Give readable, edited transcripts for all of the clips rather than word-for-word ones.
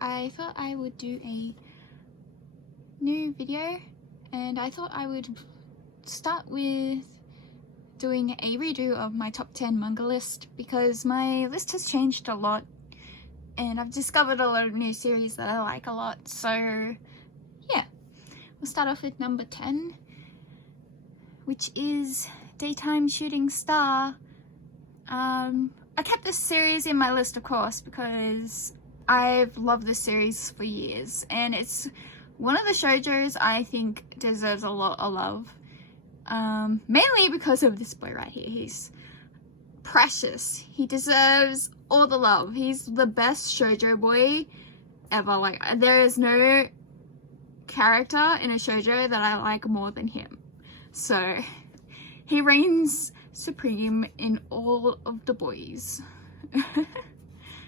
I thought I would do a new video, and I thought I would start with doing a redo of my top 10 manga list, because my list has changed a lot and I've discovered a lot of new series that I like a lot. So yeah, we'll start off with number 10, which is Daytime Shooting Star. I kept this series in my list, of course, because I've loved this series for years, and it's one of the shoujos I think deserves a lot of love. Mainly because of this boy right here. He's precious. He deserves all the love. He's the best shoujo boy ever. Like, there is no character in a shoujo that I like more than him. So he reigns supreme in all of the boys.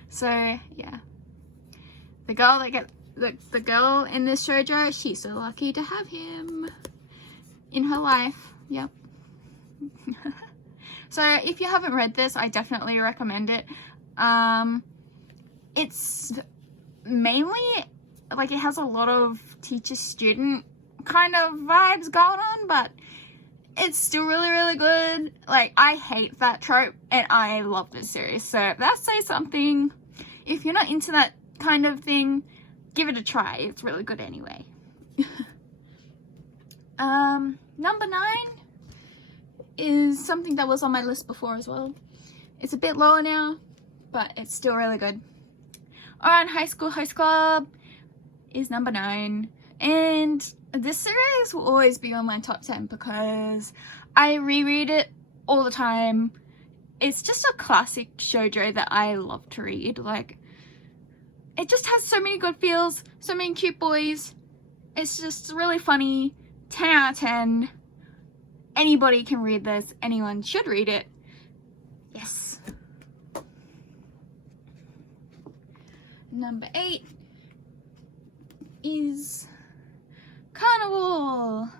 So yeah, the girl the girl in this shoujo, she's so lucky to have him in her life. Yep. So if you haven't read this, I definitely recommend it. It's mainly like, it has a lot of teacher-student kind of vibes going on, but it's still really good. Like, I hate that trope and I love this series, so that says something. If you're not into that kind of thing, give it a try. It's really good anyway. Number 9 is something that was on my list before as well. It's a bit lower now, but it's still really good. Alright, High School Host Club is number 9, and this series will always be on my top 10 because I reread it all the time. It's just a classic shoujo that I love to read. Like, it just has so many good feels, so many cute boys. It's just really funny. 10 out of 10. Anybody can read this. Anyone should read it. Yes. Number 8 is Carnival.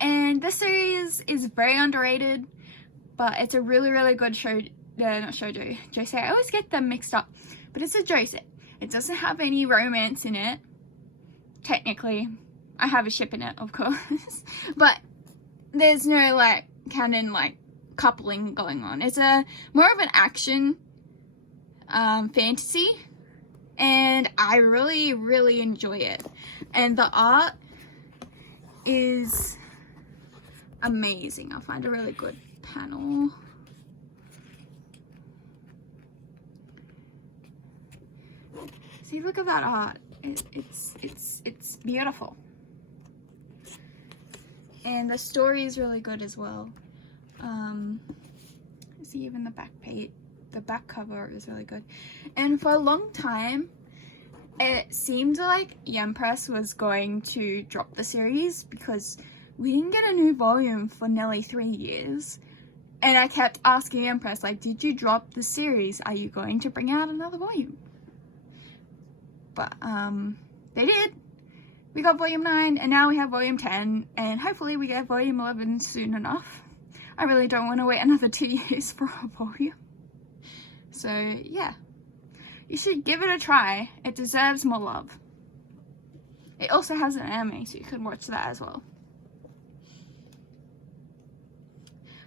And this series is very underrated, but it's a really good show. Not shoujo, josei. I always get them mixed up, but it's a josei. It doesn't have any romance in it. Technically, I have a ship in it, of course, but there's no like canon like coupling going on. It's a more of an action fantasy, and I really enjoy it. And the art is amazing. I'll find a really good panel. See, look at that art. It's beautiful. And the story is really good as well. See, even the back page, the back cover is really good. And for a long time, it seemed like Yen Press was going to drop the series because we didn't get a new volume for nearly 3 years. And I kept asking Yen Press, like, did you drop the series? Are you going to bring out another volume? But they did. We got volume 9, and now we have volume 10, and hopefully we get volume 11 soon enough. I really don't want to wait another 2 years for a volume. So yeah, you should give it a try. It deserves more love. It also has an anime, so you can watch that as well.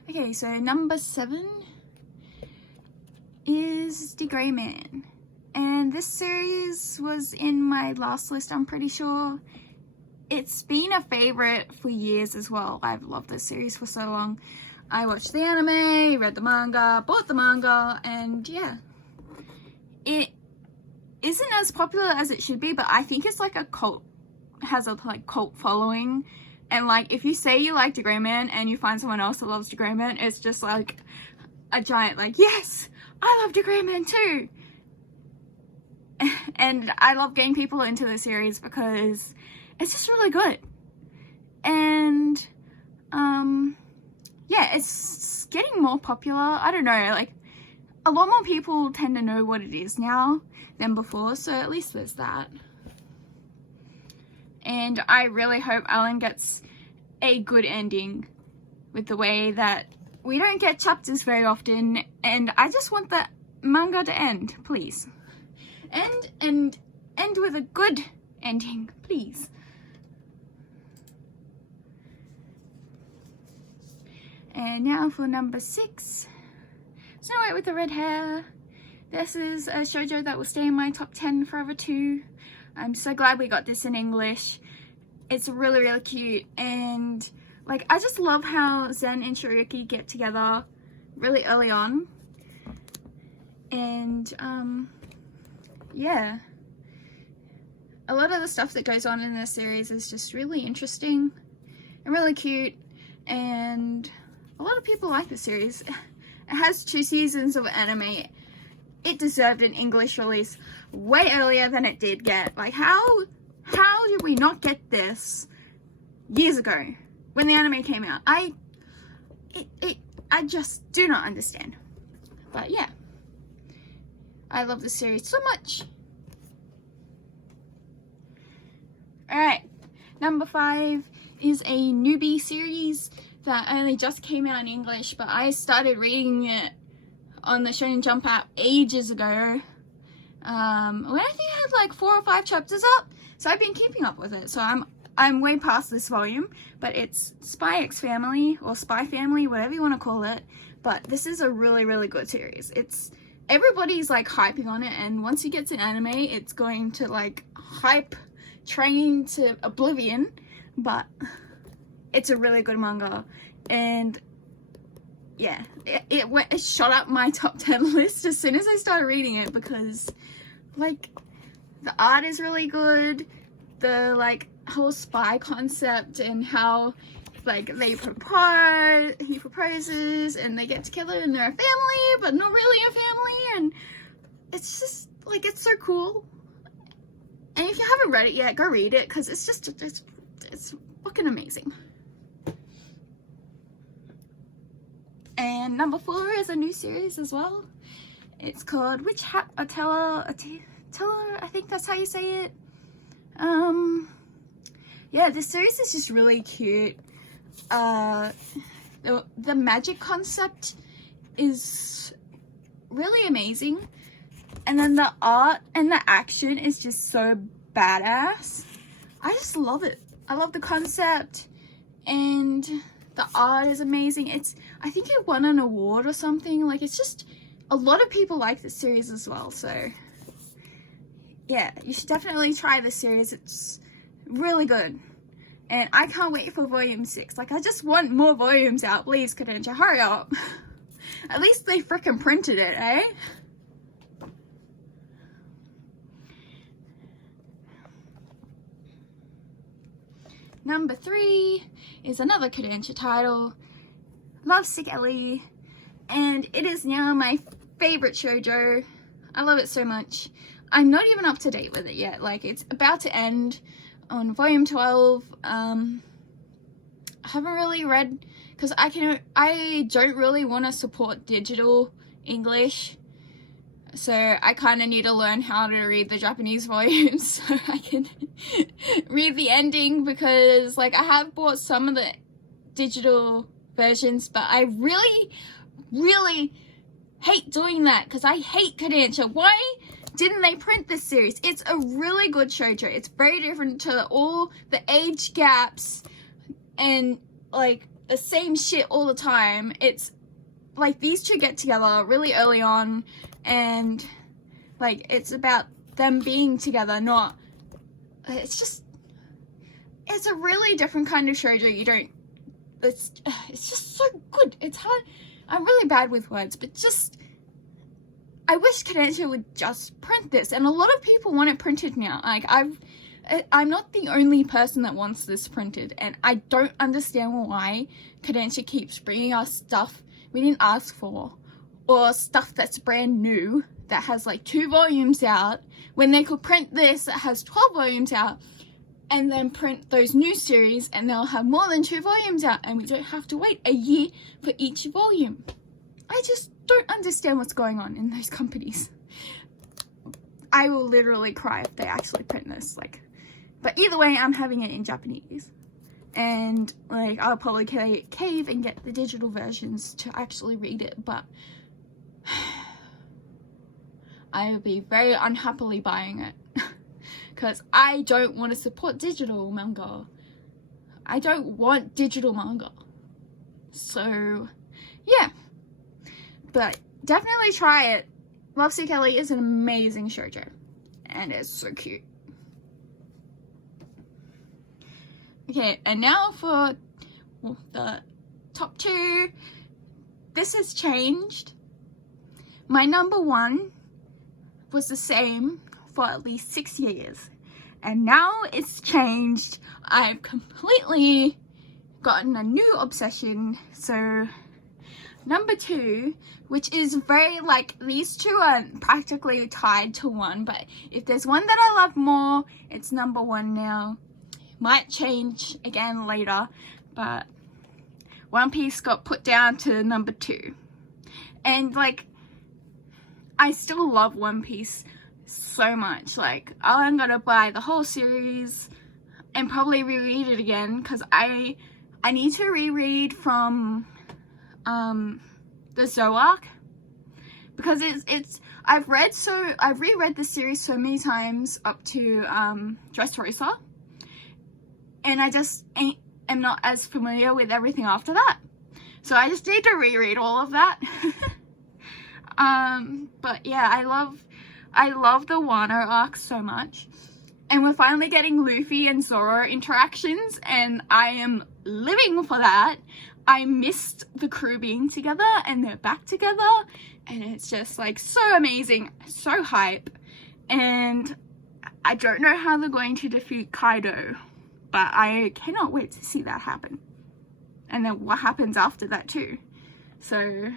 Okay, so number 7 is The Grey Man. And this series was in my last list, I'm pretty sure. It's been a favorite for years as well. I've loved this series for so long. I watched the anime, read the manga, bought the manga, and yeah. It isn't as popular as it should be, but I think it's like a cult, has a like cult following. And like, if you say you like The Grey Man and you find someone else that loves The Grey Man, it's just like a giant like, yes, I love The Grey Man too. And I love getting people into the series because it's just really good. And yeah, it's getting more popular. I don't know, like, a lot more people tend to know what it is now than before, so at least there's that. And I really hope Alan gets a good ending, with the way that we don't get chapters very often, and I just want that manga to end, please. End with a good ending, please. And now for number 6, Snow White with the red hair. This is a shoujo that will stay in my top 10 forever too. I'm so glad we got this in English. It's really, really cute, and like I just love how Zen and Shiryuki get together really early on. And yeah, a lot of the stuff that goes on in this series is just really interesting and really cute, and a lot of people like the series. It has 2 seasons of anime. It deserved an English release way earlier than it did get. Like, how did we not get this years ago when the anime came out? I just do not understand. But yeah, I love this series so much. Alright, number 5 is a newbie series that only just came out in English, but I started reading it on the Shonen Jump app ages ago, when I think I had like 4 or 5 chapters up, so I've been keeping up with it. So I'm way past this volume, but it's Spy X Family, or Spy Family, whatever you want to call it. But this is a really, really good series. Everybody's like hyping on it, and once it gets an anime, it's going to like hype train to oblivion. But it's a really good manga, and yeah, it shot up my top 10 list as soon as I started reading it, because like the art is really good, the like whole spy concept, and how like he proposes and they get together and they're a family but not really a family, and it's just like, it's so cool. And if you haven't read it yet, go read it, because it's fucking amazing. And number 4 is a new series as well. It's called Witch Hat Atella, I think that's how you say it. Yeah, this series is just really cute. The magic concept is really amazing, and then the art and the action is just so badass. I just love it. I love the concept, and the art is amazing. I think it won an award or something. Like, it's just, a lot of people like this series as well. So yeah, you should definitely try this series. It's really good. And I can't wait for volume 6. Like, I just want more volumes out. Please, Kodansha, hurry up. At least they frickin' printed it, eh? Number 3 is another Kodansha title, Lovesick Ellie, and it is now my favorite shoujo. I love it so much. I'm not even up to date with it yet. Like, it's about to end on volume 12. I haven't really read, because I don't really want to support digital English, so I kind of need to learn how to read the Japanese volumes so I can read the ending, because like I have bought some of the digital versions, but I really hate doing that, because I hate Kodansha. Why didn't they print this series? It's a really good shoujo. It's very different to all the age gaps and like the same shit all the time. It's like these two get together really early on, and like it's about them being together, not, it's a really different kind of shoujo. It's just so good. It's hard. I'm really bad with words, but just, I wish Kodansha would just print this, and a lot of people want it printed now. Like, I'm not the only person that wants this printed, and I don't understand why Kodansha keeps bringing us stuff we didn't ask for, or stuff that's brand new that has like 2 volumes out, when they could print this that has 12 volumes out, and then print those new series and they'll have more than 2 volumes out, and we don't have to wait a year for each volume. I just don't understand what's going on in those companies. I will literally cry if they actually print this. Like, but either way, I'm having it in Japanese, and like I'll probably cave and get the digital versions to actually read it. But I would be very unhappily buying it. Because I don't want to support digital manga. I don't want digital manga. So, yeah. But definitely try it. Love Sick Ellie is an amazing shoujo. And it's so cute. Okay, and now for the top 2. This has changed. My number 1 was the same for at least 6 years. And now it's changed. I've completely gotten a new obsession. So number 2, which is very like, these 2 are practically tied to 1, but if there's one that I love more, it's number 1 now. Might change again later, but One Piece got put down to number 2. And like, I still love One Piece so much. Like, I'm gonna buy the whole series and probably reread it again, because I need to reread from the Zoe arc, because I've reread the series so many times up to Dressrosa, and I just am not as familiar with everything after that, so I just need to reread all of that. But yeah, I love the Wano arc so much, and we're finally getting Luffy and Zoro interactions, and I am living for that. I missed the crew being together, and they're back together, and it's just like so amazing, so hype. And I don't know how they're going to defeat Kaido, but I cannot wait to see that happen, and then what happens after that too. So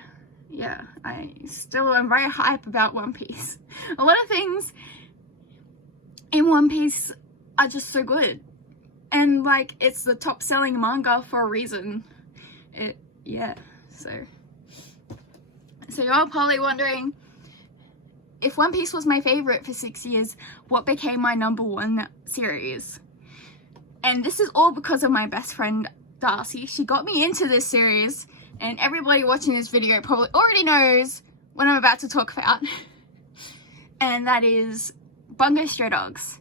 yeah, I still am very hype about One Piece. A lot of things in One Piece are just so good, and like, it's the top selling manga for a reason. Yeah, so you're probably wondering, if One Piece was my favorite for 6 years, what became my number 1 series? And this is all because of my best friend Darcy. She got me into this series, and everybody watching this video probably already knows what I'm about to talk about. And that is Bunga Stray Dogs.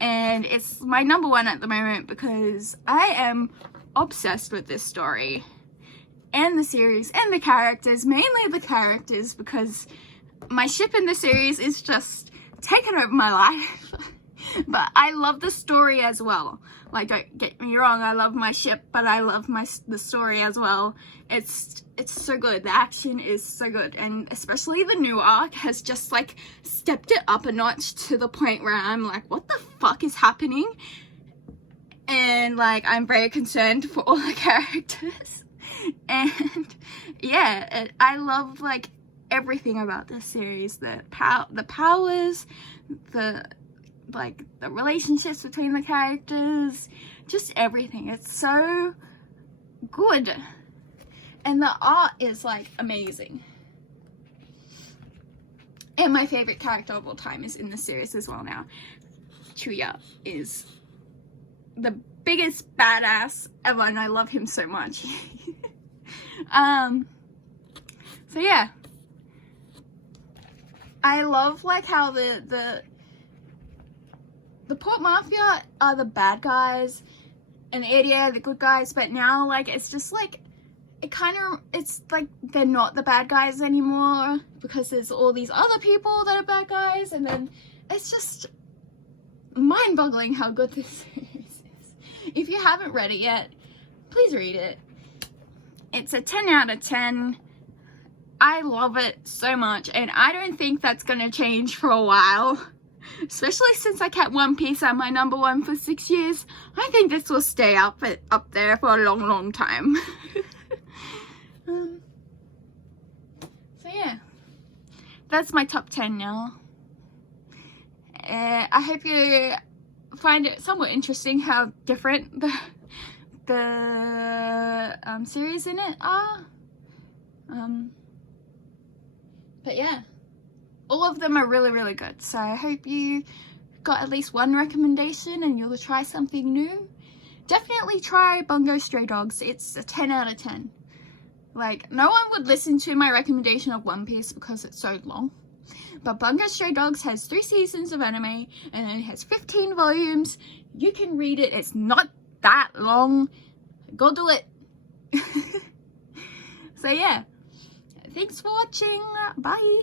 And it's my number 1 at the moment because I am obsessed with this story and the series and the characters, mainly the characters, because my ship in the series is just taken over my life. But I love the story as well. Like, don't get me wrong, I love my ship, but I love the story as well. It's so good. The action is so good, and especially the new arc has just like stepped it up a notch to the point where I'm like, what the fuck is happening? And like, I'm very concerned for all the characters. And yeah, I love like everything about this series. The powers, the relationships between the characters, just everything. It's so good, and the art is like amazing. And my favorite character of all time is in the series as well now. Chuya is the biggest badass ever, and I love him so much. So yeah, I love like how the Port Mafia are the bad guys and the ADA are the good guys, but now like it's just like, it's like they're not the bad guys anymore because there's all these other people that are bad guys, and then it's just mind-boggling how good this series is. If you haven't read it yet, please read it. It's a 10 out of 10. I love it so much, and I don't think that's gonna change for a while. Especially since I kept One Piece at my number 1 for 6 years. I think this will stay up there for a long time. So yeah, that's my top 10 now. I hope you find it somewhat interesting how different the series in it are. But yeah, all of them are really good, so I hope you got at least one recommendation and you'll try something new. Definitely try Bunga Stray Dogs. It's a 10 out of 10. Like, no one would listen to my recommendation of One Piece because it's so long. But Bunga Stray Dogs has 3 seasons of anime, and it has 15 volumes. You can read it. It's not that long. Go do it. So yeah, thanks for watching. Bye.